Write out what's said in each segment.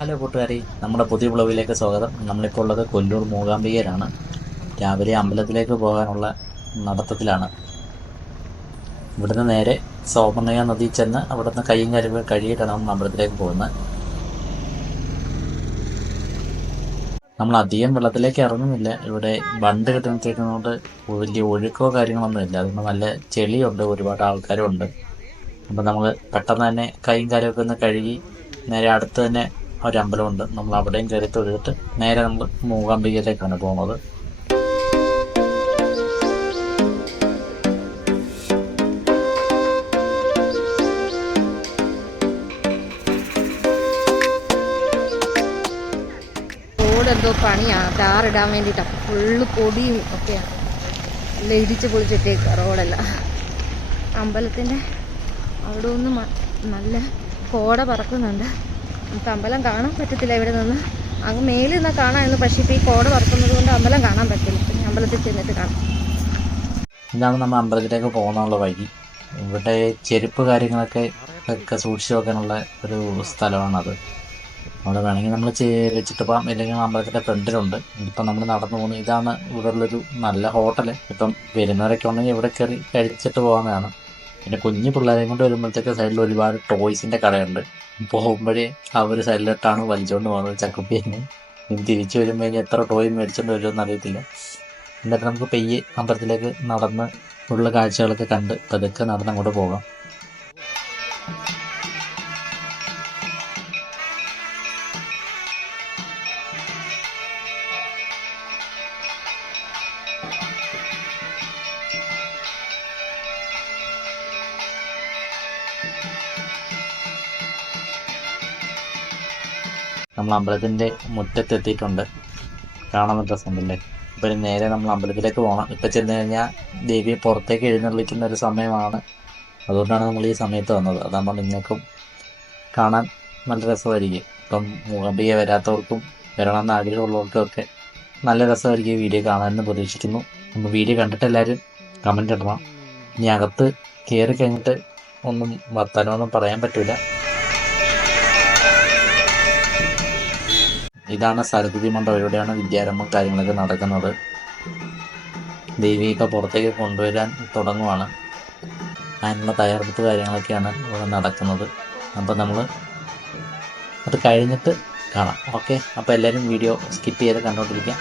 Hello കൂട്ടുകാരി, നമ്മുടെ പുതിയ വ്ളോഗിലേക്ക് സ്വാഗതം. നമ്മളിപ്പോൾ ഉള്ളത് കൊല്ലൂർ മൂകാംബികയിലാണ്. രാവിലെ അമ്പലത്തിലേക്ക് പോകാനുള്ള നടത്തത്തിലാണ്. ഇവിടുന്ന് നേരെ സോമനയ നദി ചെന്ന് അവിടുന്ന് കൈയും കരുവ് കഴുകിയിട്ടാണ് നമ്മൾ അമ്പലത്തിലേക്ക് പോകുന്നത്. നമ്മൾ അധികം വെള്ളത്തിലേക്ക് ഇറങ്ങുന്നില്ല. ഇവിടെ ബണ്ട് കിട്ടുന്നതുകൊണ്ട് വലിയ ഒഴുക്കോ കാര്യങ്ങളൊന്നും ഇല്ല. അതുകൊണ്ട് നല്ല ചെളിയുണ്ട്, ഒരുപാട് ആൾക്കാരും ഉണ്ട്. അപ്പം നമ്മൾ പെട്ടെന്ന് തന്നെ കൈയും കരുവൊക്കെ ഒന്ന് കഴുകി നേരെ അടുത്ത് തന്നെ ഒരു അമ്പലമുണ്ട്. നമ്മൾ അവിടെയും കയറി തൊഴുതിട്ട് നേരെ നമ്മൾ മൂകാംബികയിലേക്കാണ് പോകുന്നത്. റോഡ് എന്തോ പണിയാണ്, ടാറിടാൻ വേണ്ടിയിട്ടാണ്. ഫുള്ള് പൊടിയും ഒക്കെയാണ്, എല്ലാം ഇടിച്ച് പൊളിച്ചിട്ടേക്ക് റോഡെല്ലാം. അമ്പലത്തിൻ്റെ അവിടെ ഒന്ന് നല്ല കോട പറക്കുന്നുണ്ട്. നമുക്ക് അമ്പലം കാണാൻ പറ്റത്തില്ല ഇവിടെ നിന്ന്. അങ്ങ് മേലിൽ നിന്നാൽ കാണാമായിരുന്നു, പക്ഷേ ഇപ്പോൾ ഈ കോട പറക്കുന്നത് കൊണ്ട് അമ്പലം കാണാൻ പറ്റില്ല. പിന്നെ അമ്പലത്തിൽ ചെന്നിട്ട് കാണാം. ഇതാണ് നമ്മൾ അമ്പലത്തിലേക്ക് പോകുന്നുള്ള വഴി. ഇവിടെ ചെരുപ്പ് കാര്യങ്ങളൊക്കെ സൂക്ഷിച്ചു വെക്കാനുള്ള ഒരു സ്ഥലമാണത്. അവിടെ വേണമെങ്കിൽ നമ്മൾ വെച്ചിട്ട് പോകാം, ഇല്ലെങ്കിൽ അമ്പലത്തിൻ്റെ ഫ്രണ്ടിലുണ്ട്. ഇപ്പം നമ്മൾ നടന്നു പോകുന്നത് ഇതാണ്. ഇവിടെ ഉള്ളൊരു നല്ല ഹോട്ടൽ. ഇപ്പം വരുന്നവരൊക്കെ ഉണ്ടെങ്കിൽ ഇവിടെ കയറി കഴിച്ചിട്ട് പോകാവുന്നതാണ്. പിന്നെ കുഞ്ഞു പിള്ളേരെയും കൊണ്ട് വരുമ്പോഴത്തേക്ക് സൈഡിൽ ഒരുപാട് ടോയ്സിൻ്റെ കടയുണ്ട്. പോകുമ്പോഴേ ആ ഒരു സൈഡിലിട്ടാണ് വലിച്ചുകൊണ്ട് പോകുന്നത് ചക്കുപ്പിനെ. ഇനി തിരിച്ചു വരുമ്പോൾ എത്ര ടോയ് മേടിച്ചുകൊണ്ട് വരുമെന്ന് അറിയത്തില്ല. എന്നിട്ട് നമുക്ക് പെയ്യെ അമ്പലത്തിലേക്ക് നടന്ന് ഉള്ള കാഴ്ചകളൊക്കെ കണ്ട് പതുക്കെ നടന്ന് അങ്ങോട്ട് പോകാം. നമ്മൾ അമ്പലത്തിൻ്റെ മുറ്റത്തെത്തിയിട്ടുണ്ട്. കാണാൻ രസമുണ്ടല്ലേ. ഇപ്പം നേരെ നമ്മൾ അമ്പലത്തിലേക്ക് പോകണം. ഇപ്പം ചെന്ന് കഴിഞ്ഞാൽ ദേവിയെ പുറത്തേക്ക് എഴുന്നള്ളിക്കുന്ന ഒരു സമയമാണ്. അതുകൊണ്ടാണ് നമ്മൾ ഈ സമയത്ത് വന്നത്. അതാകുമ്പോൾ നിങ്ങൾക്കും കാണാൻ നല്ല രസമായിരിക്കും. ഇപ്പം മൂകാംബിക വരാത്തവർക്കും വരണമെന്ന് ആഗ്രഹമുള്ളവർക്കും ഒക്കെ നല്ല രസമായിരിക്കും ഈ വീഡിയോ കാണാമെന്ന് പ്രതീക്ഷിക്കുന്നു. നമ്മൾ വീഡിയോ കണ്ടിട്ട് എല്ലാവരും കമൻ്റ് ഇടണം. ഇനി അകത്ത് കയറി കഴിഞ്ഞിട്ട് ഒന്നും വർത്താനമൊന്നും പറയാൻ പറ്റില്ല. ഇതാണ് സരസ്വതി മണ്ഡപം. ഇവിടെയാണ് വിദ്യാരംഭം കാര്യങ്ങളൊക്കെ നടക്കുന്നത്. ദേവിയെ ഇപ്പോൾ പുറത്തേക്ക് കൊണ്ടുവരാൻ തുടങ്ങുവാണ്. അതിനുള്ള തയ്യാറെടുപ്പ് കാര്യങ്ങളൊക്കെയാണ് ഇവിടെ നടക്കുന്നത്. അപ്പോൾ നമ്മൾ അത് കഴിഞ്ഞിട്ട് കാണാം. ഓക്കെ, അപ്പോൾ എല്ലാവരും വീഡിയോ സ്കിപ്പ് ചെയ്ത് കണ്ടുകൊണ്ടിരിക്കാം.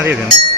കണ്ണാടിയൊക്കെ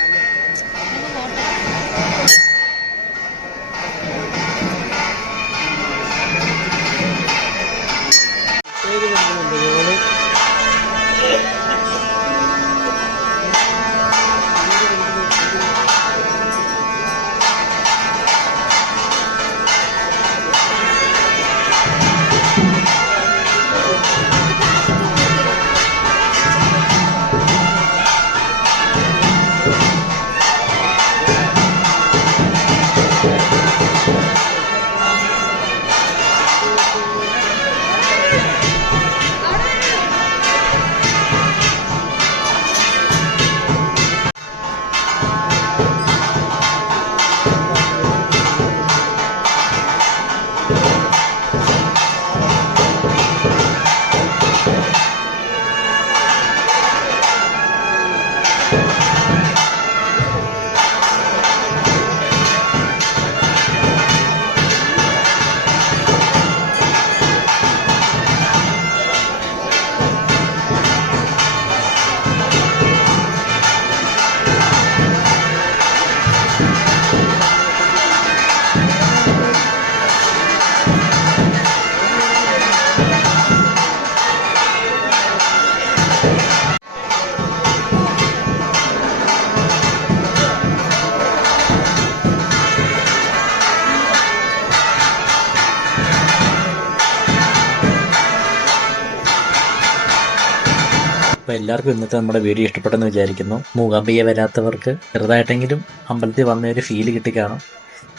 അപ്പോൾ എല്ലാവർക്കും ഇന്നത്തെ നമ്മുടെ വീഡിയോ ഇഷ്ടപ്പെട്ടെന്ന് വിചാരിക്കുന്നു. മൂകാംബിക വരാത്തവർക്ക് ചെറുതായിട്ടെങ്കിലും അമ്പലത്തിൽ വന്ന ഒരു ഫീല് കിട്ടിക്കാണും.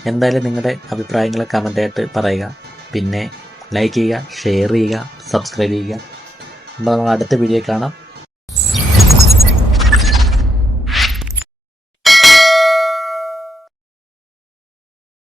എന്തായാലും നിങ്ങളുടെ അഭിപ്രായങ്ങൾ കമൻ്റായിട്ട് പറയുക. പിന്നെ ലൈക്ക് ചെയ്യുക, ഷെയർ ചെയ്യുക, സബ്സ്ക്രൈബ് ചെയ്യുക. അപ്പോൾ നമ്മൾ അടുത്ത വീഡിയോ കാണാം.